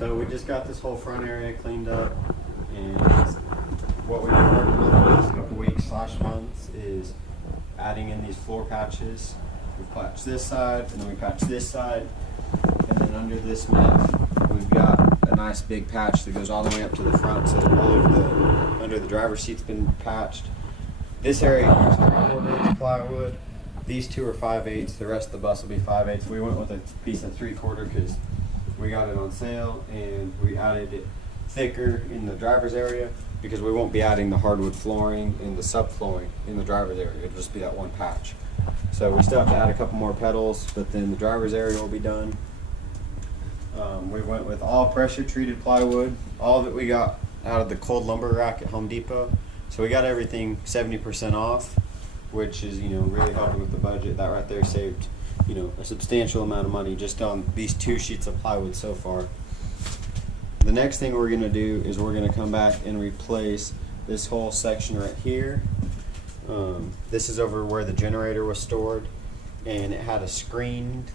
So we just got this whole front area cleaned up, and what we've been working on the last couple weeks / months is adding in these floor patches. We patch this side, and then we patch this side, and then under this map we've got a nice big patch that goes all the way up to the front, so all over the under the driver's seat's been patched. This area is 3/4 plywood. These two are 5/8. The rest of the bus will be 5/8. We went with a piece of 3/4 because we got it on sale, and we added it thicker in the driver's area because we won't be adding the hardwood flooring and the subflooring in the driver's area. It'll just be that one patch. So we still have to add a couple more pedals, but then the driver's area will be done. We went with all pressure treated plywood. All that we got out of the cold lumber rack at Home Depot. So we got everything 70% off, which is, really helping with the budget. That right there saved, a substantial amount of money just on these 2 sheets of plywood so far. The next thing we're going to do is we're going to come back and replace this whole section right here. This is over where the generator was stored, and it had a screened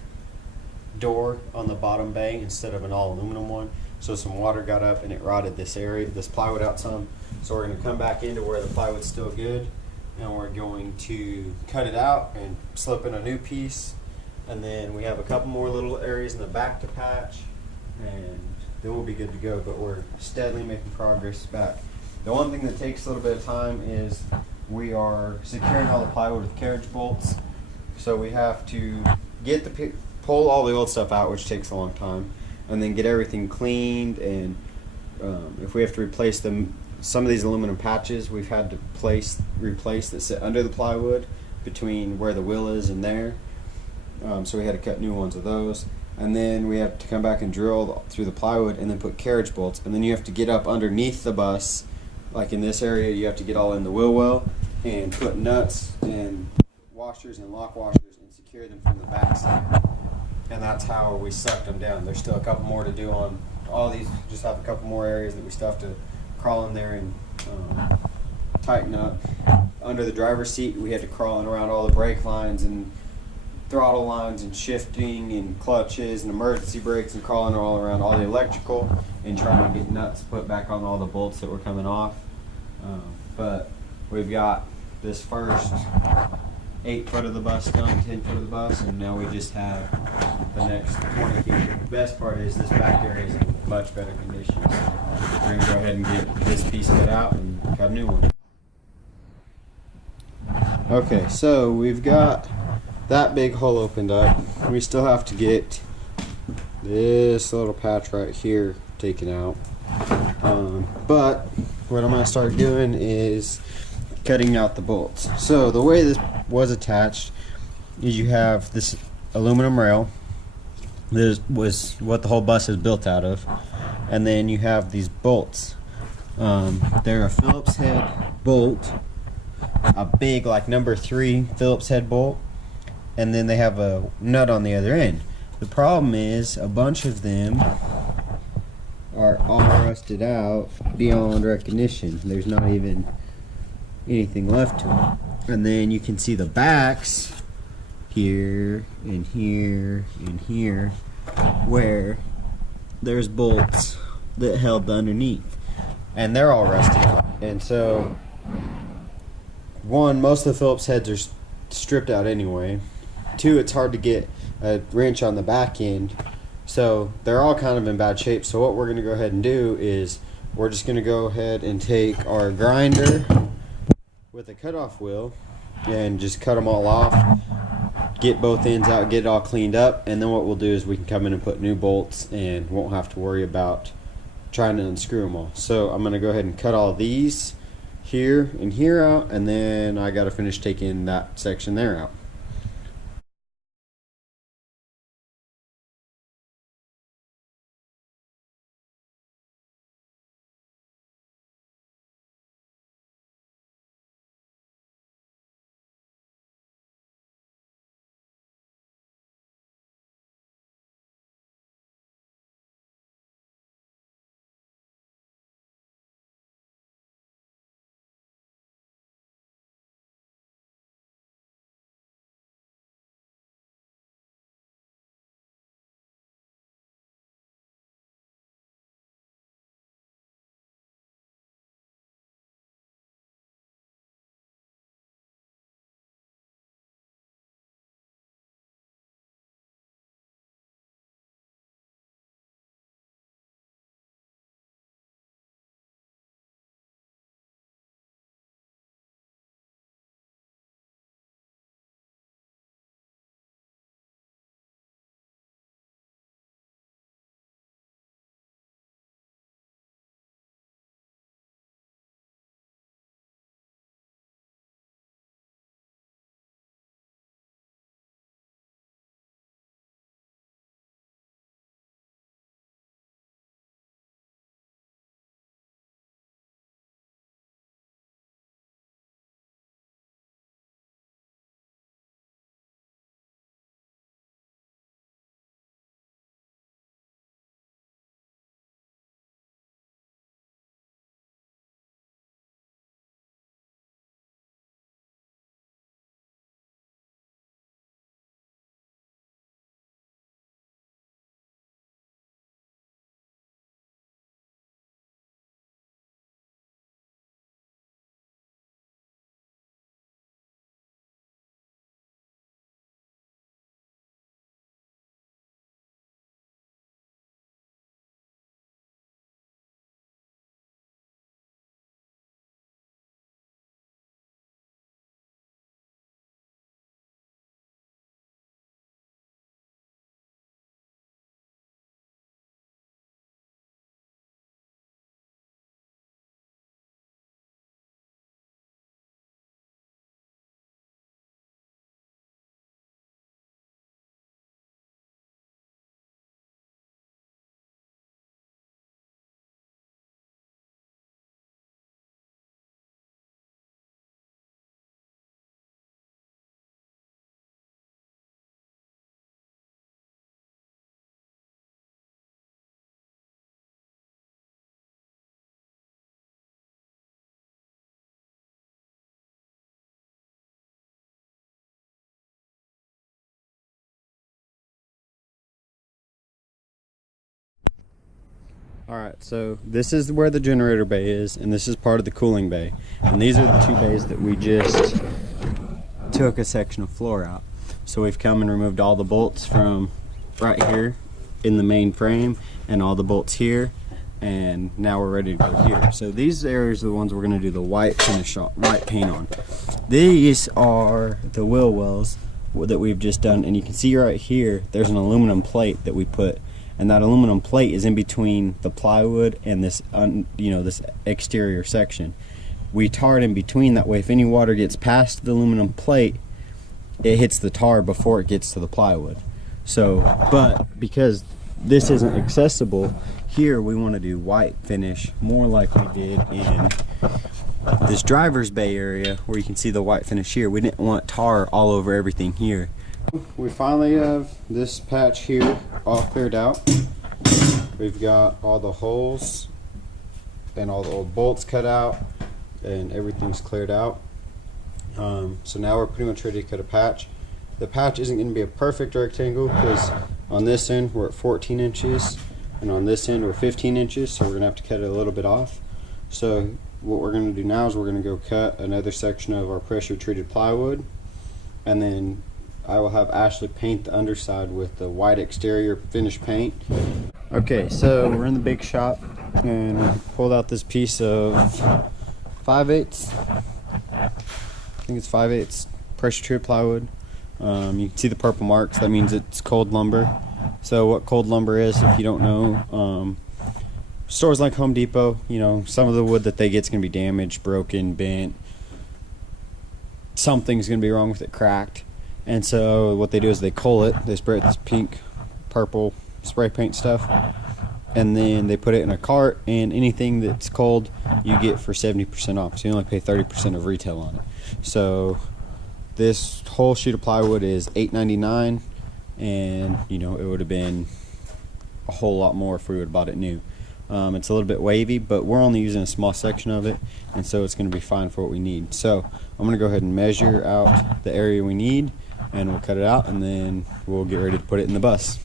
door on the bottom bay instead of an all aluminum one. So some water got up and it rotted this area, this plywood out some. So we're going to come back into where the plywood's still good, and we're going to cut it out and slip in a new piece. And then we have a couple more little areas in the back to patch, and then we'll be good to go. But we're steadily making progress back. The one thing that takes a little bit of time is we are securing all the plywood with carriage bolts. So we have to get pull all the old stuff out, which takes a long time, and then get everything cleaned. And if we have to replace some of these aluminum patches we've had to replace that sit under the plywood between where the wheel is and there. So we had to cut new ones of those. And then we have to come back and drill through the plywood and then put carriage bolts. And then you have to get up underneath the bus, like in this area, you have to get all in the wheel well and put nuts and washers and lock washers and secure them from the back side. And that's how we sucked them down. There's still a couple more to do on all these. Just have a couple more areas that we still have to crawl in there and tighten up. Under the driver's seat, we had to crawl in around all the brake lines and throttle lines and shifting and clutches and emergency brakes, and crawling all around all the electrical and trying to get nuts put back on all the bolts that were coming off. But we've got this first 8 foot of the bus done, 10 foot of the bus, and now we just have the next 20 feet. The best part is this back area is in much better condition. So we're going to go ahead and get this piece cut out and cut a new one. Okay, so we've got that big hole opened up. We still have to get this little patch right here taken out. But what I'm going to start doing is cutting out the bolts. So the way this was attached is you have this aluminum rail. This was what the whole bus is built out of. And then you have these bolts. They're a Phillips head bolt, a big like number 3 Phillips head bolt, and then they have a nut on the other end. The problem is a bunch of them are all rusted out beyond recognition. There's not even anything left to them. And then you can see the backs here and here and here where there's bolts that held underneath, and they're all rusted out. And so one, most of the Phillips heads are stripped out anyway. 2, it's hard to get a wrench on the back end, so they're all kind of in bad shape. So what we're going to go ahead and do is we're just going to go ahead and take our grinder with a cutoff wheel and just cut them all off, get both ends out, get it all cleaned up, and then what we'll do is we can come in and put new bolts and won't have to worry about trying to unscrew them all. So I'm going to go ahead and cut all these here and here out, and then I got to finish taking that section there out. Alright, so this is where the generator bay is, and this is part of the cooling bay. And these are the two bays that we just took a section of floor out. So we've come and removed all the bolts from right here in the main frame and all the bolts here, and now we're ready to go here. So these areas are the ones we're going to do the white finish on, white paint on. These are the wheel wells that we've just done, and you can see right here there's an aluminum plate that we put, and that aluminum plate is in between the plywood and this this exterior section. We tar it in between, that way if any water gets past the aluminum plate, it hits the tar before it gets to the plywood. So, but because this isn't accessible here, we want to do white finish, more like we did in this driver's bay area where you can see the white finish here. We didn't want tar all over everything here. We finally have this patch here all cleared out. We've got all the holes and all the old bolts cut out, and everything's cleared out. So now we're pretty much ready to cut a patch. The patch isn't going to be a perfect rectangle because on this end we're at 14 inches and on this end we're 15 inches, so we're going to have to cut it a little bit off. So what we're going to do now is we're going to go cut another section of our pressure treated plywood, and then I will have Ashley paint the underside with the white exterior finish paint. Okay, so we're in the big shop and we pulled out this piece of 5/8. I think it's 5/8 pressure treated plywood. You can see the purple marks. That means it's cold lumber. So what cold lumber is, if you don't know, stores like Home Depot, some of the wood that they get is going to be damaged, broken, bent. Something's going to be wrong with it, cracked. And so what they do is they coal it. They spray it this pink, purple spray paint stuff, and then they put it in a cart, and anything that's cold you get for 70% off. So you only pay 30% of retail on it. So this whole sheet of plywood is $8.99, and it would have been a whole lot more if we would have bought it new. It's a little bit wavy, but we're only using a small section of it, and so it's going to be fine for what we need. So I'm going to go ahead and measure out the area we need, and we'll cut it out, and then we'll get ready to put it in the bus.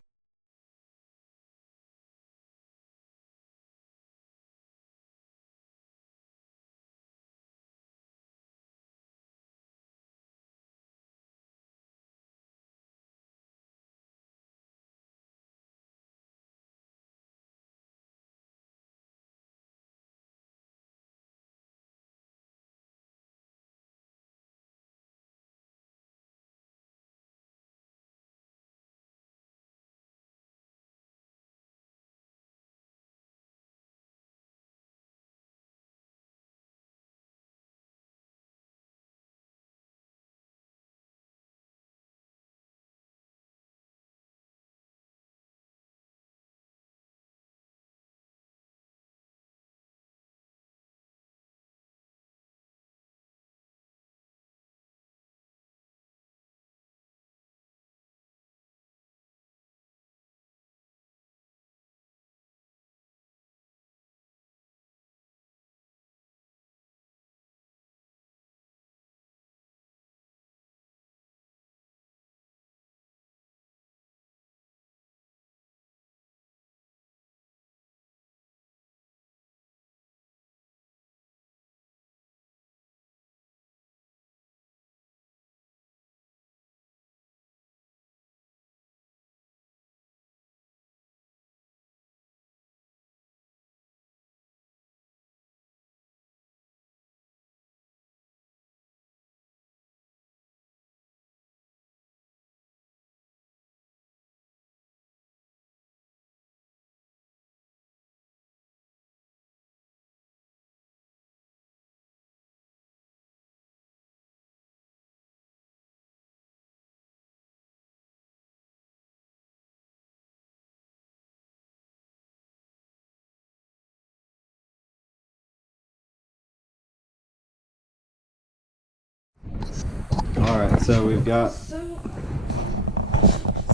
Alright, so we've got...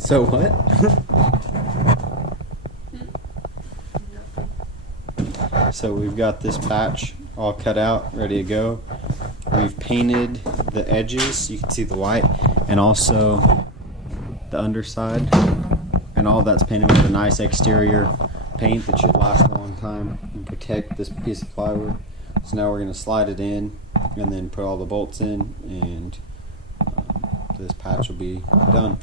So what? So we've got this patch all cut out, ready to go. We've painted the edges, you can see the white, and also the underside. And all that's painted with a nice exterior paint that should last a long time and protect this piece of plywood. So now we're going to slide it in and then put all the bolts in, and this patch will be done.